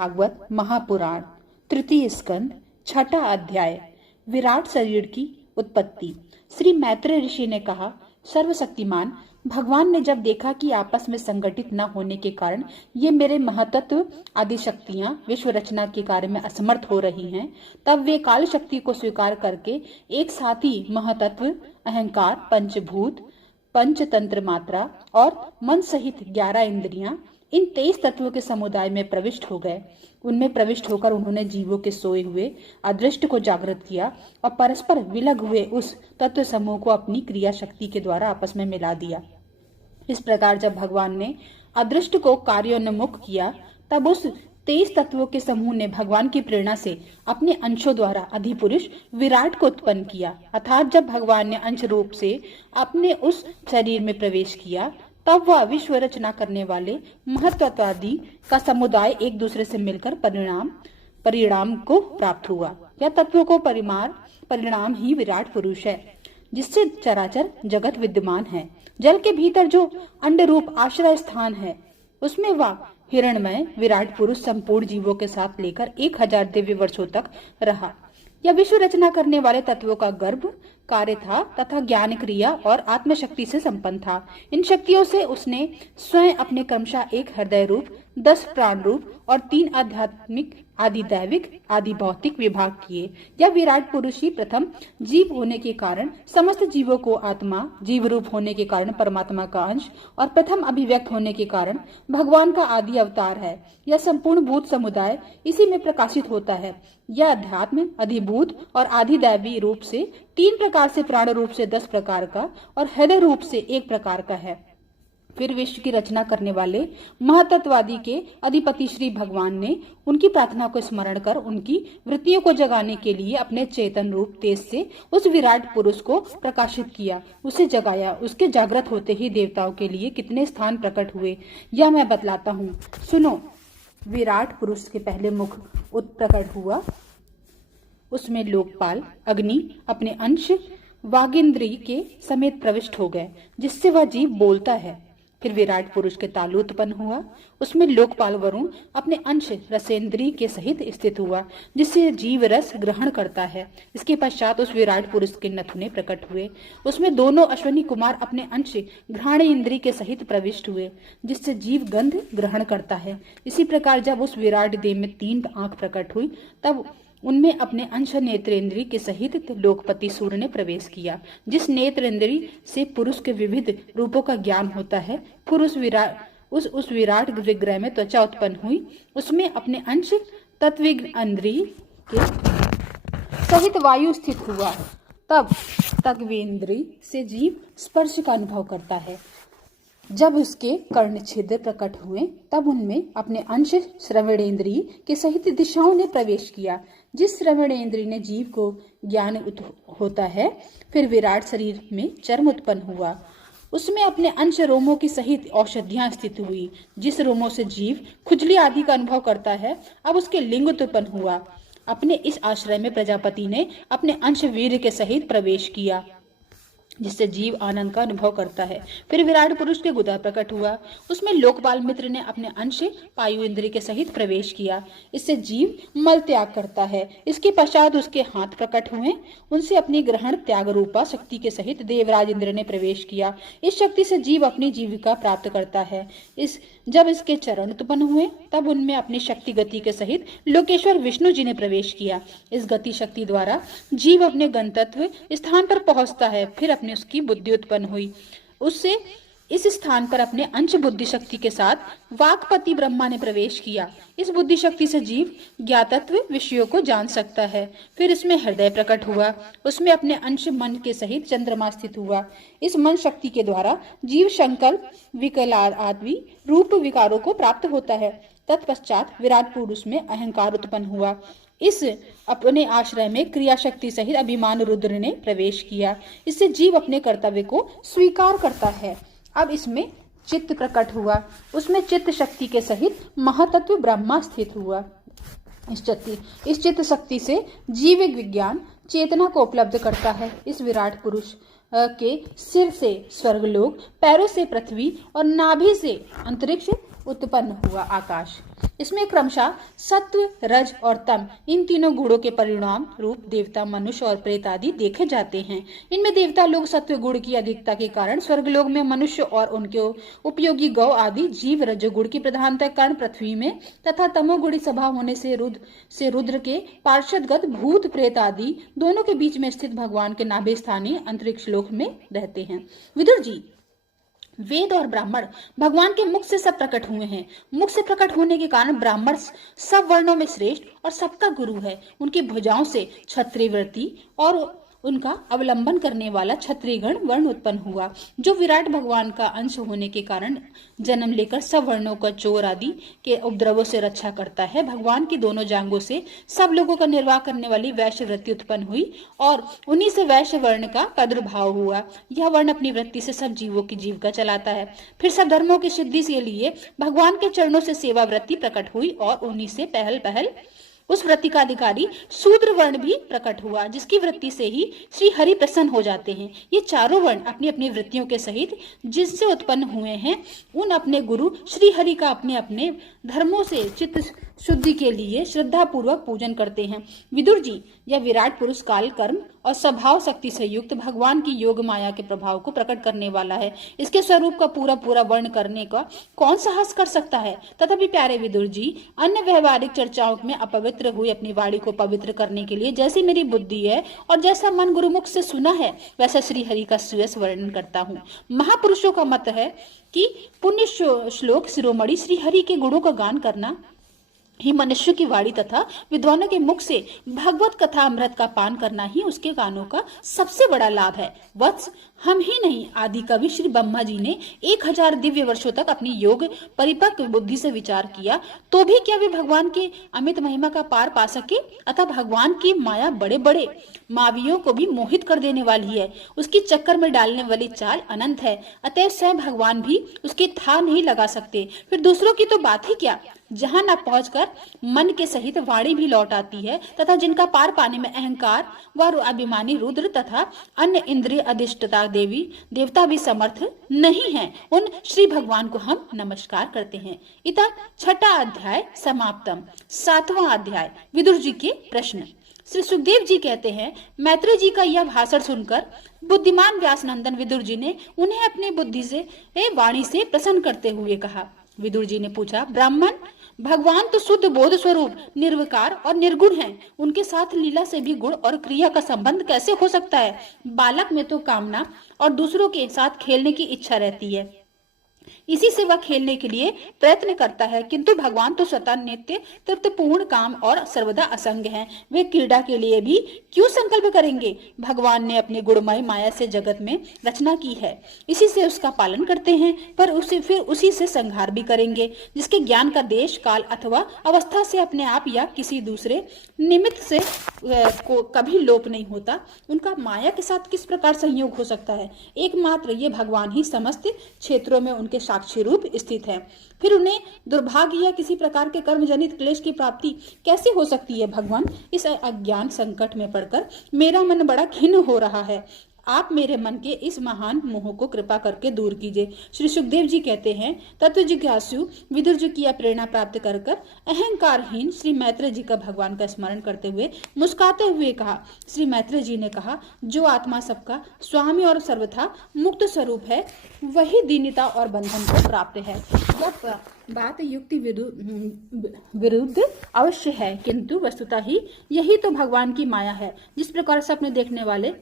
भागवत महापुराण तृतीय स्कंद छठा अध्याय विराट शरीर की उत्पत्ति। श्री मैत्रेय ऋषि ने कहा, सर्वशक्तिमान भगवान ने जब देखा कि आपस में संगठित न होने के कारण ये मेरे महतत्व आदि शक्तियां विश्व रचना के कार्य में असमर्थ हो रही हैं, तब वे काल शक्ति को स्वीकार करके एक साथ ही महतत्व, अहंकार, पंचभूत, पंचतंत्र मात्रा और मन सहित 11 इंद्रियां इन 23 तत्वों के समुदाय में प्रविष्ट हो गए। उनमें प्रविष्ट होकर उन्होंने जीवों के सोए हुए अदृष्ट को जागृत किया और परस्पर विलग हुए उस तत्व समूह को अपनी क्रिया शक्ति के द्वारा आपस में मिला दिया। इस प्रकार जब भगवान ने अदृष्ट को कार्योन्मुख किया, तब उस 23 तत्वों के समूह ने भगवान की प्रेरणा से अपने अंशों द्वारा अधिपुरुष विराट को उत्पन्न किया। अर्थात जब भगवान ने अंश रूप से अपने उस शरीर में प्रवेश किया, तब वह विश्व रचना करने वाले महत्ववादी का समुदाय एक दूसरे से मिलकर परिणाम को प्राप्त हुआ। यह तत्वों को परिणाम ही विराट पुरुष है, जिससे चराचर जगत विद्यमान है। जल के भीतर जो अंड रूप आश्रय स्थान है, उसमें वह हिरणमय विराट पुरुष संपूर्ण जीवों के साथ लेकर 1000 दिव्य वर्षों तक रहा। यह विश्व रचना करने वाले तत्वों का गर्भ कार्य था तथा ज्ञान क्रिया और आत्मशक्ति से संपन्न था। इन शक्तियों से उसने स्वयं अपने क्रमशः एक हृदय रूप, 10 प्राण रूप और 3 आध्यात्मिक, आदि दैविक, आदि भौतिक विभाग किए। यह विराट पुरुष ही प्रथम जीव होने के कारण समस्त जीवों को आत्मा, जीव रूप होने के कारण परमात्मा का अंश और प्रथम अभिव्यक्त होने के कारण भगवान का आदि अवतार है। यह संपूर्ण भूत समुदाय इसी में प्रकाशित होता है। यह अध्यात्म, अधिभूत और आदि दैवी रूप से 3 प्रकार से, प्राण रूप से 10 प्रकार का और हृदय रूप से 1 प्रकार का है। फिर विश्व की रचना करने वाले महतत्ववादी के अधिपति श्री भगवान ने उनकी प्रार्थना को स्मरण कर उनकी वृत्तियों को जगाने के लिए अपने चेतन रूप तेज से उस विराट पुरुष को प्रकाशित किया, उसे जगाया। उसके जागृत होते ही देवताओं के लिए कितने स्थान प्रकट हुए, यह मैं बतलाता हूँ, सुनो। विराट पुरुष के पहले मुख उत्प्रकट हुआ, उसमें लोकपाल अग्नि अपने अंश वागिंद्री के समेत प्रविष्ट हो गए, जिससे वह जीव बोलता है। फिर विराट पुरुष के तालु उत्पन्न हुआ, उसमें लोकपाल वरुण अपने अंश रसेंद्री के सहित स्थित हुआ, जिससे जीव रस ग्रहण करता है। इसके पश्चात उस विराट पुरुष के नथुने प्रकट हुए, उसमें दोनों अश्विनी कुमार अपने अंश घ्राण इंद्री के सहित प्रविष्ट हुए, जिससे जीव गंध ग्रहण करता है। इसी प्रकार जब उस विराट देह में 3 आंख प्रकट हुई, तब उनमें अपने अंश नेत्रेंद्री के सहित लोकपति सूर्य ने प्रवेश किया। जिस नेत्रेंद्री से पुरुष के विविध रूपों का ज्ञान होता है, फिर उस विराट विग्रह में त्वचा उत्पन्न हुई, उसमें अपने अंश तत्विंद्री के सहित वायु स्थित हुआ। तब तत्वेंद्री से जीव स्पर्श का अनुभव करता है। जब उसके कर्ण छिद्र प्रकट हुए, तब उनमें अपने अंश श्रवणेन्द्री के सहित दिशाओं ने प्रवेश किया। जिस श्रवणेन्द्री ने जीव को ज्ञान होता है, फिर विराट शरीर में चर्म उत्पन्न हुआ, उसमें अपने अंश रोमों की सहित औषधियां स्थित हुई। जिस रोमों से जीव खुजली आदि का अनुभव करता है, अब उसके लिंग उत्पन्न हुआ। अपने इस आश्रय में प्रजापति ने अपने अंश वीर के सहित प्रवेश किया, जिससे जीव आनंद का अनुभव करता है। फिर विराट पुरुष के गुदा प्रकट हुआ, उसमें लोकपाल मित्र ने अपने अंश पायु इंद्री के सहित प्रवेश किया, इससे जीव मल त्याग करता है। इसके पश्चात उसके हाथ प्रकट हुए, उनसे अपनी ग्रहण त्याग रूपा शक्ति के सहित देवराज इंद्र ने प्रवेश किया। इस शक्ति से जीव अपनी जीविका प्राप्त करता है। जब इसके चरण उत्पन्न हुए, तब उनमें अपनी शक्ति गति के सहित लोकेश्वर विष्णु जी ने प्रवेश किया। इस गति शक्ति द्वारा जीव अपने गंतव्य स्थान पर पहुंचता है। फिर अपने उसकी बुद्धि उत्पन्न हुई, उससे इस स्थान पर अपने अंश बुद्धि शक्ति के साथ वाक्पति ब्रह्मा ने प्रवेश किया। इस बुद्धि शक्ति से जीव ज्ञातत्व विषयों को जान सकता है। फिर इसमें हृदय प्रकट हुआ, उसमें अपने अंश मन के सहित चंद्रमा स्थित हुआ। इस मन शक्ति के द्वारा जीव संकल्प विकलार आदि रूप विकारों को प्राप्त होता है। तत्पश्चात विराट पुरुष में अहंकार उत्पन्न हुआ। इस अपने आश्रय में क्रिया शक्ति सहित अभिमान रुद्र ने प्रवेश किया, इससे जीव अपने कर्तव्य को स्वीकार करता है। अब इसमें चित्त प्रकट हुआ, उसमें चित्त शक्ति के सहित महातत्व ब्रह्मा स्थित हुआ। इस चित्त शक्ति से जीव विज्ञान चेतना को उपलब्ध करता है। इस विराट पुरुष के सिर से स्वर्गलोक, पैरों से पृथ्वी और नाभि से अंतरिक्ष उत्पन्न हुआ आकाश। इसमें क्रमशः सत्व, रज और तम इन तीनों गुणों के परिणाम रूप देवता, मनुष्य और प्रेत आदि देखे जाते हैं। इनमें देवता लोग सत्व गुण की अधिकता के कारण स्वर्गलोक में मनुष्य और उनके उपयोगी गौ आदि जीव, रजोगुण की प्रधानता के कारण पृथ्वी में तथा तमोगुणी स्वभाव होने से रुद्र के पार्षदगत भूत, प्रेत आदि दोनों के बीच में स्थित भगवान के नाभि स्थानीय अंतरिक्ष लोक में रहते हैं। विदुर जी, वेद और ब्राह्मण भगवान के मुख से सब प्रकट हुए हैं। मुख से प्रकट होने के कारण ब्राह्मण सब वर्णों में श्रेष्ठ और सबका गुरु है। उनकी भुजाओं से क्षत्रिय वृत्ति और उनका अवलंबन करने वाला क्षत्रियगण वर्ण उत्पन्न हुआ, जो विराट भगवान का अंश होने के कारण जन्म लेकर सब वर्णों का चोर आदि के उपद्रवों से रक्षा करता है। भगवान की दोनों जांघों से सब लोगों का निर्वाह करने वाली वैश्य वृत्ति उत्पन्न हुई और उन्हीं से वैश्य वर्ण का प्रादुर्भाव हुआ। यह वर्ण अपनी वृत्ति से सब जीवों की जीविका चलाता है। फिर सब धर्मों की सिद्धि के लिए भगवान के चरणों से सेवा वृत्ति प्रकट हुई और उन्हीं से पहल उस वृत्ति का अधिकारी शूद्र वर्ण भी प्रकट हुआ, जिसकी वृत्ति से ही श्री हरि प्रसन्न हो जाते हैं। ये चारों वर्ण अपनी अपनी वृत्तियों के सहित जिनसे उत्पन्न हुए हैं, उन अपने गुरु श्री हरि का अपने अपने धर्मों से चित्त शुद्धि के लिए श्रद्धा पूर्वक पूजन करते हैं। विदुर जी, यह विराट पुरुष काल, कर्म और स्वभाव शक्ति से युक्त भगवान की योग माया के प्रभाव को प्रकट करने वाला है। इसके स्वरूप का पूरा पूरा वर्ण करने का कौन साहस कर सकता है? तथापि प्यारे विदुर जी, अन्य व्यवहारिक चर्चाओं में अपवित्र हुई अपनी वाणी को पवित्र करने के लिए जैसी मेरी बुद्धि है और जैसा मन गुरुमुख से सुना है, वैसा श्री हरि का सुयस वर्णन करता हूँ। महापुरुषों का मत है कि पुण्य श्लोक शिरोमणि श्री हरि के गुणों का गान करना ही मनुष्य की वाणी तथा विद्वानों के मुख से भगवत कथा अमृत का पान करना ही उसके कानों का सबसे बड़ा लाभ है। वत्स, हम ही नहीं, आदि कवि श्री ब्रह्मा जी ने 1000 दिव्य वर्षों तक अपनी योग परिपक्व बुद्धि से विचार किया, तो भी क्या वे भगवान के अमित महिमा का पार पा सके? अतः भगवान की माया बड़े बड़े मावियों को भी मोहित कर देने वाली है। उसकी चक्कर में डालने वाली चाल अनंत है। अतः स्वयं भगवान भी उसकी था नहीं लगा सकते, फिर दूसरों की तो बात ही क्या। जहां न पहुंचकर मन के सहित वाणी भी लौट आती है तथा जिनका पार पाने में अहंकार व अभिमानी रुद्र तथा अन्य इंद्रिय अधिष्ठता देवी देवता भी समर्थ नहीं है, उन श्री भगवान को हम नमस्कार करते हैं। इतना 6वां अध्याय समाप्तम। 7वां अध्याय विदुर जी के प्रश्न। श्री सुखदेव जी कहते हैं, मैत्रेय जी का यह भाषण सुनकर बुद्धिमान व्यासनंदन विदुर जी ने उन्हें अपनी बुद्धि से वाणी से प्रसन्न करते हुए कहा। विदुर जी ने पूछा, ब्राह्मण, भगवान तो शुद्ध बोध स्वरूप निर्विकार और निर्गुण हैं। उनके साथ लीला से भी गुण और क्रिया का संबंध कैसे हो सकता है? बालक में तो कामना और दूसरों के साथ खेलने की इच्छा रहती है, इसी से वह खेलने के लिए प्रयत्न करता है, किंतु भगवान तो स्वतः नित्य तृप्तपूर्ण काम और सर्वदा असंग हैं। वे क्रीड़ा के लिए भी क्यों संकल्प करेंगे? भगवान ने अपने गुणमय माया से जगत में रचना की है, इसी से उसका पालन करते हैं, पर उसे फिर उसी से संहार भी करेंगे। जिसके ज्ञान का देश, काल अथवा अवस्था से अपने आप या किसी दूसरे निमित्त से को कभी लोप नहीं होता, उनका माया के साथ किस प्रकार संयोग हो सकता है? एकमात्र ये भगवान ही समस्त क्षेत्रों में उनके साक्षी रूप स्थित है। फिर उन्हें दुर्भाग्य या किसी प्रकार के कर्म जनित क्लेश की प्राप्ति कैसे हो सकती है? भगवान, इस अज्ञान संकट में पड़कर मेरा मन बड़ा खिन्न हो रहा है। आप मेरे मन के इस महान मोह को कृपा करके दूर कीजिए। श्री सुखदेव जी कहते हैं, तत्व जिज्ञासु विदुर जी की प्रेरणा प्राप्त कर अहंकारहीन श्री मैत्रेय जी का भगवान का स्मरण करते हुए मुस्कुराते हुए कहा। श्री मैत्रेय जी ने कहा, जो आत्मा सबका स्वामी और सर्वथा मुक्त स्वरूप है, वही दीनता और बंधन को प्राप्त है। यह बात युक्ति विरुद्ध अवश्य है, किंतु वस्तुतः ही यही तो भगवान की माया है। जिस प्रकार सपने देखने वाले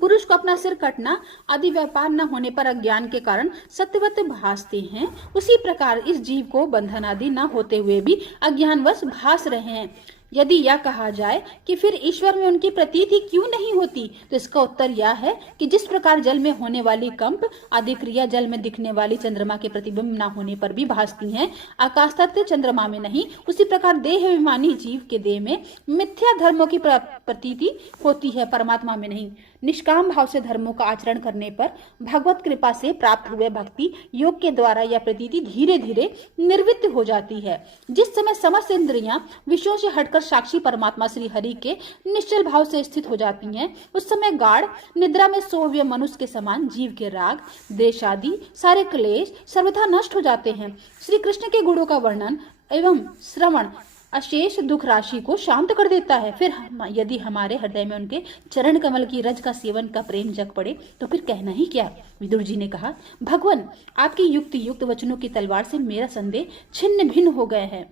पुरुष को अपना सिर कटना आदि व्यापार न होने पर अज्ञान के कारण सत्यवत भासते हैं, उसी प्रकार इस जीव को बंधन आदि न होते हुए भी अज्ञानवश भास रहे हैं। यदि यह कहा जाए कि फिर ईश्वर में उनकी प्रतीति क्यों नहीं होती, तो इसका उत्तर यह है कि जिस प्रकार जल में होने वाली कंप आदि क्रिया जल में दिखने वाली चंद्रमा के प्रतिबिंब न होने पर भी भासती हैं, आकाश तत्व चंद्रमा में नहीं, उसी प्रकार देह अभिमानी जीव के देह में मिथ्या धर्मों की प्रतीति होती है, परमात्मा में नहीं। निष्काम भाव से धर्मों का आचरण करने पर भगवत कृपा से प्राप्त हुए भक्ति योग के द्वारा यह प्रतीति धीरे धीरे निर्वृत्त हो जाती है। जिस समय समस्त इंद्रियां विषयों से हटकर साक्षी परमात्मा श्री हरि के निश्चल भाव से स्थित हो जाती हैं, उस समय गाढ़ निद्रा में सोए हुए मनुष्य के समान जीव के राग, द्वेष आदि सारे क्लेश सर्वथा नष्ट हो जाते हैं। श्री कृष्ण के गुणों का वर्णन एवं श्रवण अशेष दुख राशि को शांत कर देता है। फिर यदि हमारे हृदय में उनके चरण कमल की रज का सेवन का प्रेम जग पड़े तो फिर कहना ही क्या। विदुर जी ने कहा, भगवान आपकी युक्ति युक्त वचनों की तलवार से मेरा संदेह छिन्न भिन्न हो गए हैं।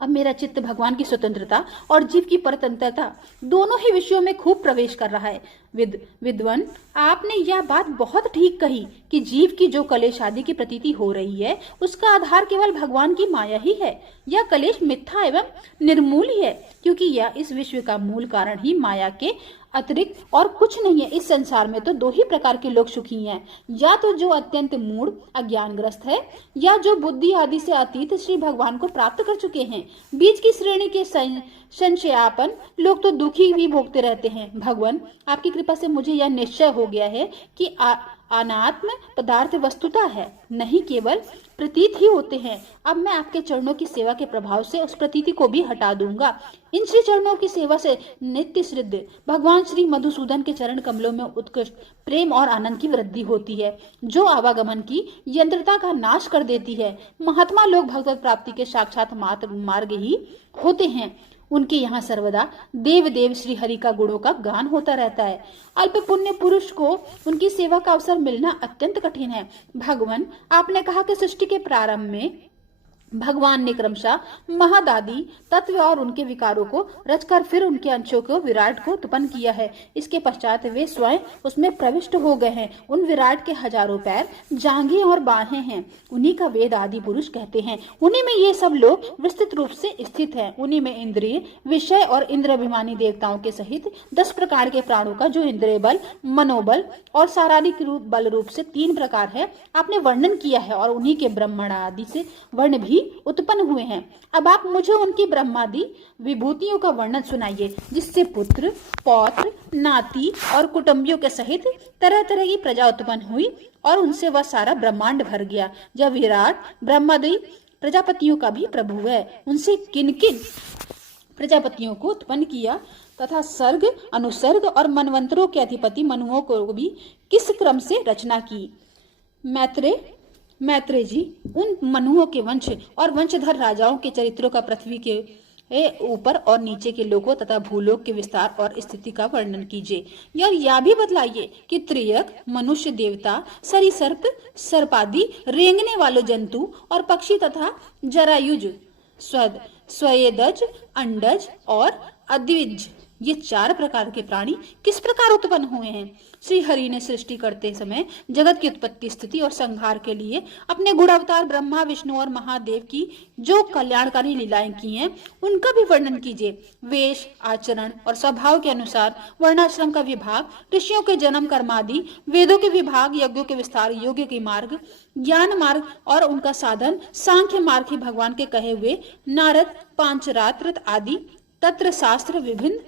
अब मेरा चित्त भगवान की स्वतंत्रता और जीव की परतंत्रता दोनों ही विषयों में खूब प्रवेश कर रहा है। विद्वान आपने यह बात बहुत ठीक कही कि जीव की जो कलेश आदि की प्रतीति हो रही है उसका आधार केवल भगवान की माया ही है। यह कलेश मिथ्या एवं निर्मूल ही है, क्योंकि यह इस विश्व का मूल कारण ही माया के अतिरिक्त और कुछ नहीं है। इस संसार में तो दो ही प्रकार के लोग सुखी हैं, या तो जो अत्यंत मूढ़ अज्ञानग्रस्त है, या जो बुद्धि आदि से अतीत श्री भगवान को प्राप्त कर चुके हैं। बीच की श्रेणी के संशयापन लोग तो दुखी भी भोगते रहते हैं। भगवान आपकी कृपा से मुझे यह निश्चय हो गया है कि अनात्म पदार्थ वस्तुता है, नहीं केवल प्रतीत ही होते हैं। अब मैं आपके चरणों की सेवा के प्रभाव से उस प्रतीति को भी हटा दूंगा। इन श्री चरणों की सेवा से नित्य सिद्ध भगवान श्री मधुसूदन के चरण कमलों में उत्कृष्ट प्रेम और आनंद की वृद्धि होती है, जो आवागमन की यंत्रता का नाश कर देती है। महात्मा लोग भगवत प्राप्ति के साक्षात मार्ग ही होते हैं। उनके यहाँ सर्वदा देव देव श्री हरि का गुणों का गान होता रहता है। अल्प पुण्य पुरुष को उनकी सेवा का अवसर मिलना अत्यंत कठिन है। भगवान आपने कहा कि सृष्टि के प्रारंभ में भगवान ने क्रमशः महादादी तत्व और उनके विकारों को रचकर फिर उनके अंशों को विराट को उत्पन्न किया है। इसके पश्चात वे स्वयं उसमें प्रविष्ट हो गए हैं। उन विराट के हजारों पैर, जांघें और बाहें हैं। उन्हीं का वेद आदि पुरुष कहते हैं। उन्हीं में ये सब लोग विस्तृत रूप से स्थित हैं। उन्हीं में इंद्रिय, विषय और इंद्राभिमानी देवताओं के सहित 10 प्रकार के प्राणों का जो इंद्रिय बल, मनोबल और शारीरिक बल रूप से 3 प्रकार है, आपने वर्णन किया है। और उन्हीं के ब्रह्मण आदि से वर्ण भी उत्पन्न हुए हैं। अब आप मुझे उनकी ब्रह्मादि विभूतियों का वर्णन सुनाइए, जिससे पुत्र, पौत्र, नाती और कुटुंबियों के सहित तरह तरह की प्रजा उत्पन्न हुई और उनसे वह सारा ब्रह्मांड भर गया। जब विराट ब्रह्मादि प्रजापतियों का भी प्रभु है, उनसे किन किन प्रजापतियों को उत्पन्न किया तथा सर्ग, अनुसर्ग और मनवंतरों के अधिपति मनुओं को भी किस क्रम से रचना की। मैत्रेय जी, उन मनुओं के वंश और वंशधर राजाओं के चरित्रों का पृथ्वी के ऊपर और नीचे के लोगों तथा भूलोक के विस्तार और स्थिति का वर्णन कीजिए। और यह भी बतलाइए कि त्रियक, मनुष्य, देवता, सरीसर्प, सर्पादि, रेंगने वाले जंतु और पक्षी तथा जरायुज, स्वेदज, अंडज और अद्विज, ये 4 प्रकार के प्राणी किस प्रकार उत्पन्न हुए हैं। श्री हरि ने सृष्टि करते समय जगत की उत्पत्ति, स्थिति और संहार के लिए अपने गुणावतार ब्रह्मा, विष्णु और महादेव की जो कल्याणकारी लीलाएं की हैं, उनका भी वर्णन कीजिए। वेश, आचरण और स्वभाव के अनुसार वर्णाश्रम का विभाग, ऋषियों के जन्म कर्मादि, वेदों के विभाग, यज्ञों के विस्तार, योग के मार्ग, ज्ञान मार्ग और उनका साधन, सांख्य मार्ग ही भगवान के कहे हुए नारद, पांचरात्र आदि तत्र शास्त्र, विभिन्न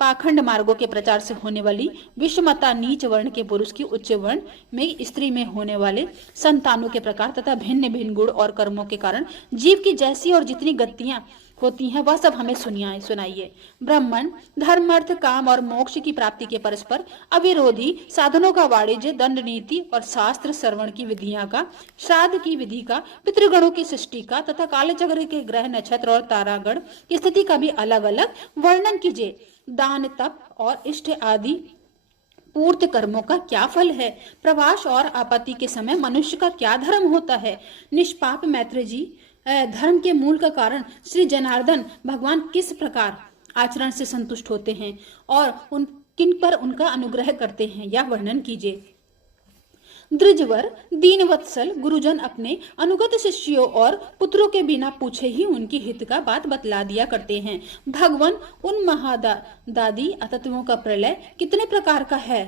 पाखंड मार्गों के प्रचार से होने वाली विषमता, नीच वर्ण के पुरुष की उच्च वर्ण में स्त्री में होने वाले संतानों के प्रकार तथा भिन्न भिन्न गुण और कर्मों के कारण जीव की जैसी और जितनी गतियां होती हैं, वह सब हमें सुनाइए। ब्राह्मण धर्म, अर्थ, काम और मोक्ष की प्राप्ति के परस्पर अविरोधी साधनों का वाणिज्य, दंड नीति और शास्त्र, श्रवण की विधियां का, श्राद्ध की विधि का, पितृगणों की सृष्टि का तथा कालचक्र के ग्रह, नक्षत्र और तारागण की स्थिति का भी अलग अलग वर्णन कीजिए। दान, तप और इष्ट आदि पूर्त कर्मों का क्या फल है। प्रवास और आपत्ति के समय मनुष्य का क्या धर्म होता है। निष्पाप मैत्रेय जी, धर्म के मूल का कारण श्री जनार्दन भगवान किस प्रकार आचरण से संतुष्ट होते हैं और उन किन पर उनका अनुग्रह करते हैं, यह वर्णन कीजिए। द्विजवर, दीनवत्सल गुरुजन अपने अनुगत शिष्यों और पुत्रों के बिना पूछे ही उनकी हित का बात बतला दिया करते हैं। भगवान उन महादादी तत्वों का प्रलय कितने प्रकार का है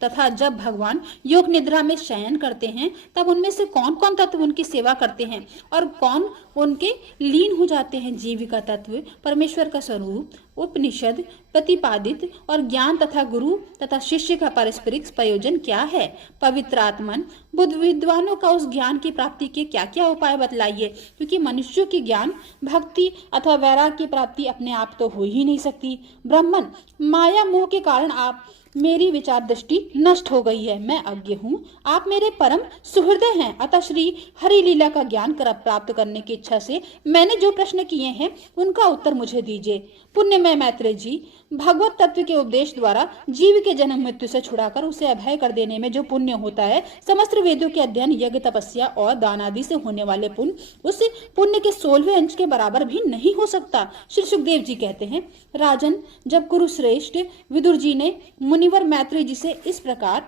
तथा जब भगवान योग निद्रा में शयन करते हैं तब उनमें से कौन कौन तत्व उनकी सेवा करते हैं और कौन उनके लीन हो जाते हैं। जीविका तत्व, परमेश्वर का स्वरूप, उपनिषद प्रतिपादित और ज्ञान तथा गुरु तथा शिष्य का पारस्परिक प्रयोजन क्या है। पवित्र आत्मन बुद्ध विद्वानों का उस ज्ञान की प्राप्ति के क्या क्या उपाय बतलाइए, क्योंकि मनुष्यों की ज्ञान, भक्ति अथवा वैराग्य की प्राप्ति अपने आप तो हो ही नहीं सकती। ब्राह्मण, माया मोह के कारण आप मेरी विचार दृष्टि नष्ट हो गई है। मैं अज्ञ हूँ, आप मेरे परम सुहृदय हैं, अतः श्री हरि लीला का ज्ञान प्राप्त करने की इच्छा से मैंने जो प्रश्न किए हैं उनका उत्तर मुझे दीजिए। पुण्यमय मैत्रेय जी, भगवत तत्व के उपदेश द्वारा जीव के जन्म मृत्यु से छुड़ाकर उसे अभय कर देने में जो पुण्य होता है, समस्त वेदों के अध्ययन, यज्ञ, तपस्या और दान आदि से होने वाले पुण्य उस पुण्य के 16वें अंश के बराबर भी नहीं हो सकता। श्री सुखदेव जी कहते हैं, राजन, जब कुरुश्रेष्ठ विदुर जी ने मुनिवर मैत्रेय जी से इस प्रकार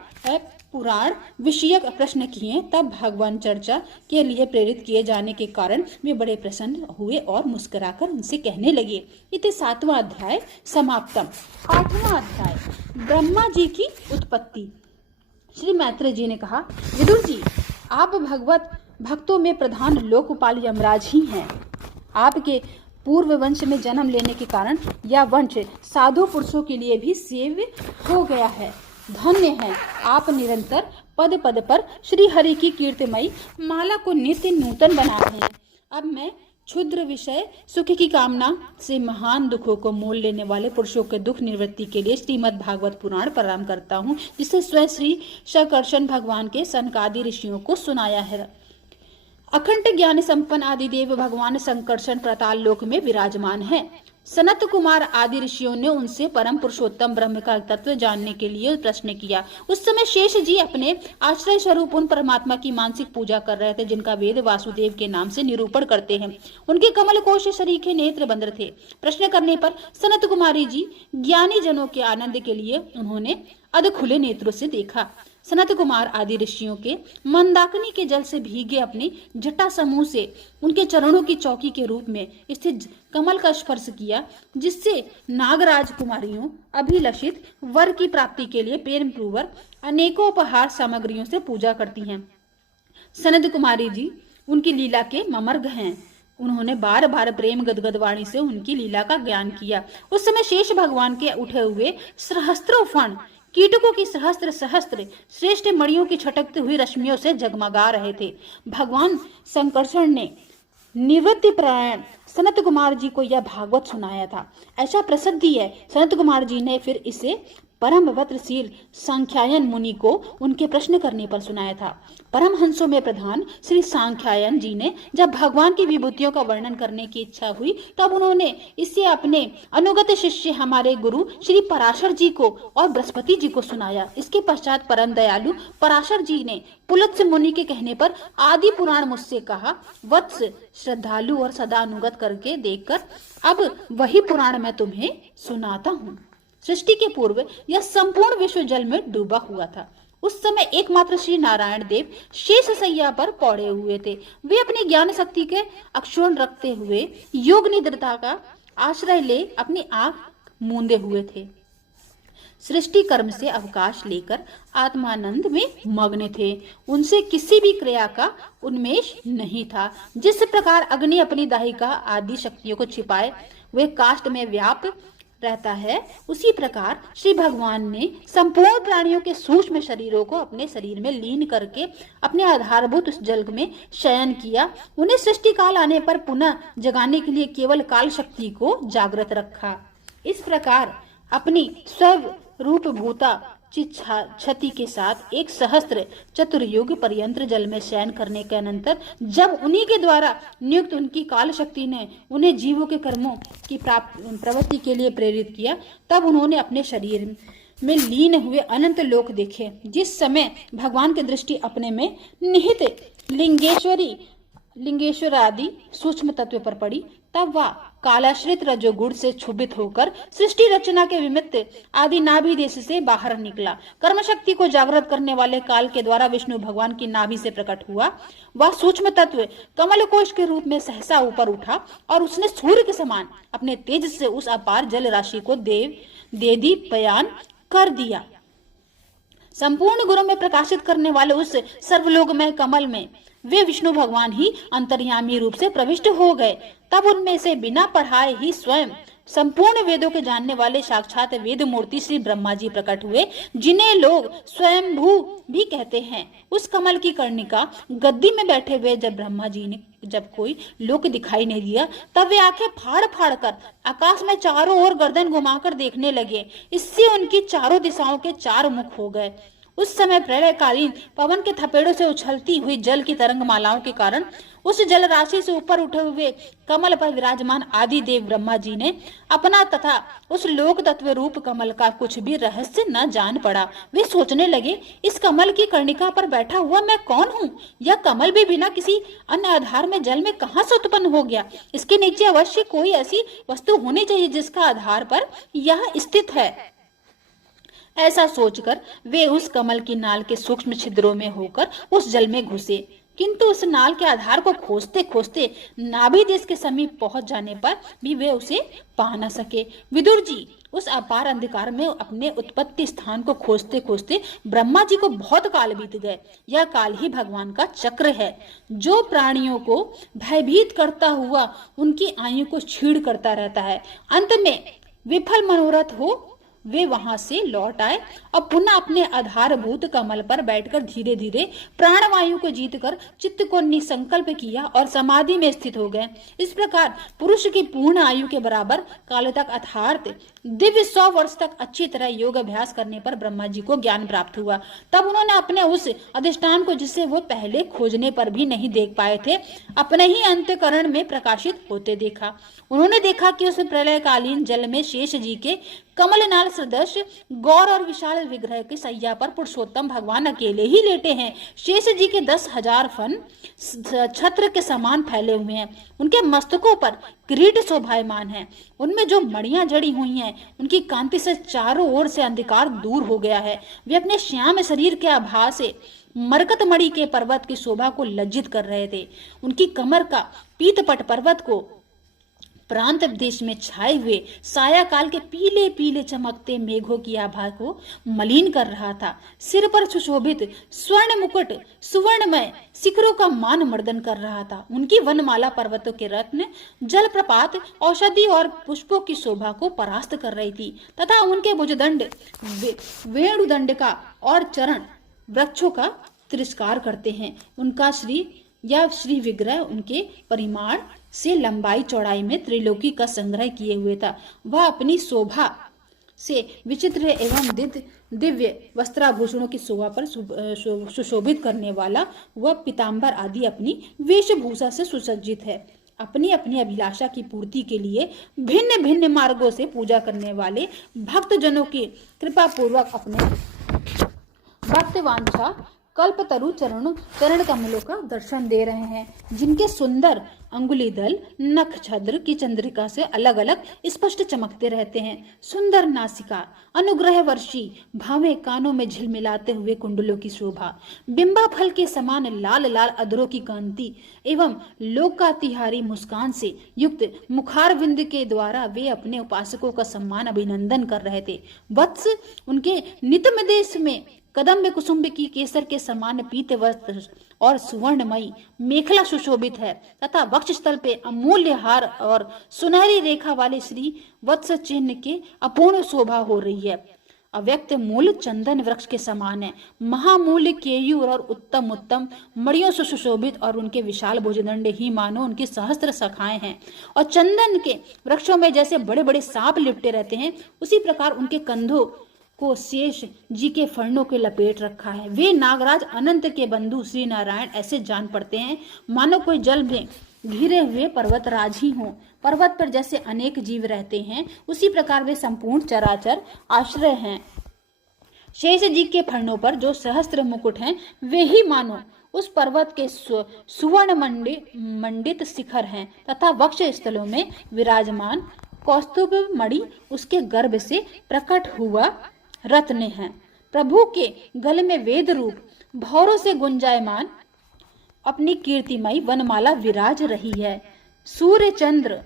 पुराण विषयक प्रश्न किए, तब भगवान चर्चा के लिए प्रेरित किए जाने के कारण वे बड़े प्रसन्न हुए और मुस्कुराकर उनसे कहने लगे। इति 7वां अध्याय समाप्तम। 8वां अध्याय, ब्रह्मा जी की उत्पत्ति। श्री मैत्रेय जी ने कहा, विदुर जी, आप भगवत भक्तों में प्रधान लोकपाल यमराज ही हैं। आपके पूर्व वंश में जन्म लेने के कारण यह वंश साधु पुरुषों के लिए भी सेव्य हो गया है। धन्य है आप, निरंतर पद पद पर श्री हरि की कीर्तिमयी माला को नित्य नूतन बना रहे हैं। अब मैं क्षुद्र विषय सुख की कामना से महान दुखों को मोल लेने वाले पुरुषों के दुख निवृत्ति के लिए श्रीमद् भागवत पुराण प्रारंभ करता हूँ, जिसे स्वयं श्री शकर्षण भगवान के सनकादि ऋषियों को सुनाया है। अखंड ज्ञान संपन्न आदिदेव भगवान संकर्षण पाताल लोक में विराजमान है। सनत कुमार आदि ऋषियों ने उनसे परम पुरुषोत्तम ब्रह्म का तत्व जानने के लिए प्रश्न किया। उस समय शेष जी अपने आश्रय स्वरूप उन परमात्मा की मानसिक पूजा कर रहे थे, जिनका वेद वासुदेव के नाम से निरूपण करते हैं। उनके कमल कोश शरीर के नेत्र बंद थे। प्रश्न करने पर सनत कुमारी जी ज्ञानी जनों के आनंद के लिए उन्होंने अध खुले नेत्रों से देखा। सनत कुमार आदि ऋषियों के मंदाकिनी के जल से भीगे अपने जटा समूह से उनके चरणों की चौकी के रूप में स्थित कमल का स्पर्श किया, जिससे नागराज कुमारियों अभिलषित वर की प्राप्ति के लिए प्रेम पूर्वक अनेकोपहार सामग्रियों से पूजा करती हैं। सनत कुमारी जी उनकी लीला के ममर्ग हैं। उन्होंने बार बार प्रेम गदगद वाणी से उनकी लीला का ज्ञान किया। उस समय शेष भगवान के उठे हुए सहस्त्रों फण कीटकों की सहस्त्र सहस्त्र श्रेष्ठ मणियों की छटकती हुई रश्मियों से जगमगा रहे थे। भगवान संकर्षण ने निवृत्ति परायण सनत कुमार जी को यह भागवत सुनाया था। ऐसा प्रसिद्धि है। सनत कुमार जी ने फिर इसे परम वत्रशील सांख्यायन मुनि को उनके प्रश्न करने पर सुनाया था। परमहंसों में प्रधान श्री सांख्यायन जी ने जब भगवान की विभूतियों का वर्णन करने की इच्छा हुई, तब उन्होंने इसे अपने अनुगत शिष्य हमारे गुरु श्री पराशर जी को और बृहस्पति जी को सुनाया। इसके पश्चात परम दयालु पराशर जी ने पुलत्स्य मुनि के कहने पर आदि पुराण मुझसे कहा। वत्स, श्रद्धालु और सदा अनुगत करके देखकर अब वही पुराण मैं तुम्हें सुनाता हूँ। सृष्टि के पूर्व यह संपूर्ण विश्व जल में डूबा हुआ था। उस समय एकमात्र श्री नारायण देव शेष सैया पर पौड़े हुए थे। वे अपनी ज्ञान शक्ति के अक्षुण्ण रखते हुए योग निद्रता का आश्रय ले अपनी आंख मूंदे हुए थे। सृष्टि कर्म से अवकाश लेकर आत्मानंद में मग्न थे। उनसे किसी भी क्रिया का उन्मेष नहीं था। जिस प्रकार अग्नि अपनी दाहिका आदि शक्तियों को छिपाए वे काष्ठ में व्याप्त रहता है, उसी प्रकार श्री भगवान ने संपूर्ण प्राणियों के सूक्ष्म शरीरों को अपने शरीर में लीन करके अपने आधारभूत उस जल में शयन किया। उन्हें सृष्टि काल आने पर पुनः जगाने के लिए केवल काल शक्ति को जागृत रखा। इस प्रकार अपनी स्वरूप भूता क्षति के साथ एक सहस्त्र चतुर्युग पर्यंत जल में शयन करने के अनंतर जब उन्हीं के द्वारा नियुक्त उनकी काल शक्ति ने उन्हें जीवों के कर्मों की प्रवृत्ति के लिए प्रेरित किया, तब उन्होंने अपने शरीर में लीन हुए अनंत लोक देखे। जिस समय भगवान की दृष्टि अपने में निहित लिंगेश्वर आदि सूक्ष्म तत्व पर पड़ी, तब वह कालाश्रित रजोगुण से क्षुभित होकर सृष्टि रचना के निमित्त आदि नाभि देश से बाहर निकला। कर्म शक्ति को जागृत करने वाले काल के द्वारा विष्णु भगवान की नाभि से प्रकट हुआ। वह सूक्ष्म तत्व कमल कोश के रूप में सहसा ऊपर उठा और उसने सूर्य के समान अपने तेज से उस अपार जल राशि को दे दीप्यमान कर दिया। संपूर्ण गुणों में प्रकाशित करने वाले उस सर्वलोकमय कमल में वे विष्णु भगवान ही अंतर्यामी रूप से प्रविष्ट हो गए। तब उनमें से बिना पढ़ाए ही स्वयं संपूर्ण वेदों के जानने वाले साक्षात वेद मूर्ति श्री ब्रह्मा जी प्रकट हुए, जिन्हें लोग स्वयंभू भी कहते हैं। उस कमल की कर्णिका गद्दी में बैठे हुए जब ब्रह्मा जी ने जब कोई लोक दिखाई नहीं दिया, तब वे आंखें फाड़ फाड़ कर आकाश में चारों ओर गर्दन घुमाकर देखने लगे। इससे उनकी चारों दिशाओं के चार मुख हो गए। उस समय प्रलयकालीन पवन के थपेड़ों से उछलती हुई जल की तरंग मालाओं के कारण उस जल राशि से ऊपर उठे हुए कमल पर विराजमान आदि देव ब्रह्मा जी ने अपना तथा उस लोक तत्व रूप कमल का कुछ भी रहस्य न जान पड़ा। वे सोचने लगे, इस कमल की कर्णिका पर बैठा हुआ मैं कौन हूँ? यह कमल भी बिना किसी अन्य आधार में जल में कहाँ से उत्पन्न हो गया? इसके नीचे अवश्य कोई ऐसी वस्तु होनी चाहिए जिसका आधार पर यह स्थित है। ऐसा सोचकर वे उस कमल की नाल के सूक्ष्म छिद्रों में होकर उस जल में घुसे, किंतु उस नाल के आधार को खोजते खोजते नाभि देश के समीप पहुंच जाने पर भी वे उसे पा न सके। विदुर जी उस अपार अंधकार में अपने उत्पत्ति स्थान को खोजते खोजते ब्रह्मा जी को बहुत काल बीत गए। यह काल ही भगवान का चक्र है, जो प्राणियों को भयभीत करता हुआ उनकी आयु को छीड़ करता रहता है। अंत में विफल मनोरथ हो वे वहां से लौट आए और पुनः अपने आधारभूत कमल पर बैठकर धीरे धीरे प्राणवायु को जीतकर चित्त को निसंकल्प किया और समाधि में स्थित हो गए। इस प्रकार पुरुष की पूर्ण आयु के बराबर काल तक अर्थात दिव्य 100 वर्ष तक अच्छी तरह योग अभ्यास करने पर ब्रह्मा जी को ज्ञान प्राप्त हुआ। तब उन्होंने अपने उस अधिष्ठान को, जिसे वो पहले खोजने पर भी नहीं देख पाए थे, अपने ही अंतःकरण में प्रकाशित होते देखा। उन्होंने देखा कि उस प्रलयकालीन जल में शेष जी के कमलनाल सदृश गौर और विशाल विग्रह के सैया पर पुरुषोत्तम भगवान अकेले ही लेटे हैं। शेष जी के 10,000 फन छत्र के समान फैले हुए हैं। उनके मस्तकों पर किरीट शोभायमान है। उनमें जो मणियां जड़ी हुई हैं, उनकी कांति से चारों ओर से अंधकार दूर हो गया है। वे अपने श्याम शरीर के आभा से मरकत मणि के पर्वत की शोभा को लज्जित कर रहे थे। उनकी कमर का पीतपट पर्वत को प्रांत देश में छाए हुए साया काल के पीले पीले चमकते मेघों की आभा को मलिन कर रहा था। सिर पर सुशोभित स्वर्ण मुकुट सुवर्णमय शिखरों का मान मर्दन कर रहा था। उनकी वनमाला पर्वतों के रत्न जलप्रपात औषधि और पुष्पों की शोभा को परास्त कर रही थी तथा उनके भुजदंड वेणुदंड का और चरण वृक्षों का तिरस्कार करते हैं। उनका श्री विग्रह उनके परिमाण से लंबाई चौड़ाई में त्रिलोकी का संग्रह किए हुए था। वह अपनी शोभा से विचित्र एवं दिव्य वस्त्राभूषणों की शोभा पर सुशोभित करने वाला वह पीताम्बर आदि अपनी वेशभूषा से सुसज्जित है। अपनी अपनी अभिलाषा की पूर्ति के लिए भिन्न भिन्न मार्गों से पूजा करने वाले भक्तजनों की कृपा पूर्वक अपने भक्त वांछा कल्पतरु चरण कमलों का दर्शन दे रहे हैं, जिनके सुंदर अंगुलीदल नख छद्र की चंद्रिका से अलग अलग स्पष्ट चमकते रहते हैं। सुंदर नासिका, अनुग्रह वर्षी भावे कानों में झिलमिलाते हुए कुंडलों की शोभा, बिंबा फल के समान लाल लाल अधरों की कांति एवं लोकातिहारी मुस्कान से युक्त मुखारविंद के द्वारा वे अपने उपासकों का सम्मान अभिनंदन कर रहे थे। वत्स उनके नितम देश में कदम्ब कुसुम्ब की केसर के समान पीत वस्त्र और सुवर्णमयी मेखला सुशोभित है तथा वक्ष स्थल पे अमूल्य हार और सुनहरी रेखा वाले श्री वत्स चिन्ह के अपूर्ण शोभा हो रही है। अव्यक्त मूल चंदन वृक्ष के समान है। महामूल्य केयूर और उत्तम उत्तम मणियों से सुशोभित और उनके विशाल भुजदंड ही मानो उनके सहस्त्र शाखाएं हैं। और चंदन के वृक्षों में जैसे बड़े बड़े सांप लिपटे रहते हैं, उसी प्रकार उनके कंधों को शेष जी के फर्णों के लपेट रखा है। वे नागराज अनंत के बंधु श्री नारायण ऐसे जान पड़ते हैं मानो कोई जल में घिरे हुए पर्वतराज ही हों। पर्वत पर जैसे अनेक जीव रहते हैं, उसी प्रकार वे संपूर्ण चराचर आश्रय हैं। शेष जी के फर्णों पर जो सहस्त्र मुकुट हैं, वे ही मानो उस पर्वत के सुवर्ण मंडित शिखर हैं तथा वक्ष स्थलों में विराजमान कौस्तुभ मणि उसके गर्भ से प्रकट हुआ रत्न है। प्रभु के गले में वेद रूप भौरों से गुंजायमान अपनी कीर्तिमयी वनमाला विराज रही है। सूर्य चंद्र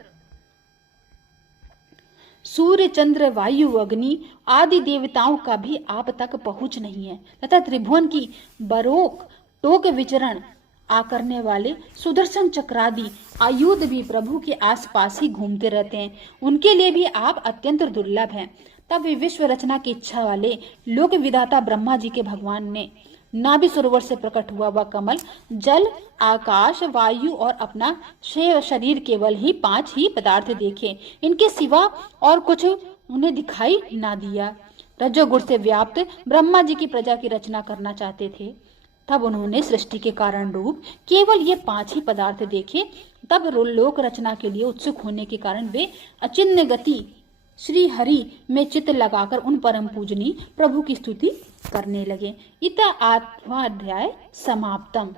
सूर्य चंद्र वायु अग्नि आदि देवताओं का भी आप तक पहुंच नहीं है तथा त्रिभुवन की बरोक टोक विचरण आकरने वाले सुदर्शन चक्रादि आयुध भी प्रभु के आसपास ही घूमते रहते हैं, उनके लिए भी आप अत्यंत दुर्लभ हैं। तब वे विश्व रचना की इच्छा वाले लोक विधाता ब्रह्मा जी के भगवान ने नाभि सरोवर से प्रकट हुआ वह कमल जल आकाश वायु और अपना शरीर केवल ही 5 ही पदार्थ देखे, इनके सिवा और कुछ उन्हें दिखाई ना दिया। रजोगुण से व्याप्त ब्रह्मा जी की प्रजा की रचना करना चाहते थे, तब उन्होंने सृष्टि के कारण रूप केवल ये 5 ही पदार्थ देखे। तब लोक रचना के लिए उत्सुक होने के कारण वे अचिन्ह गति श्री हरि में चित्त लगाकर उन परम पूजनी प्रभु की स्तुति करने लगे। इत 8वां अध्याय समाप्तम।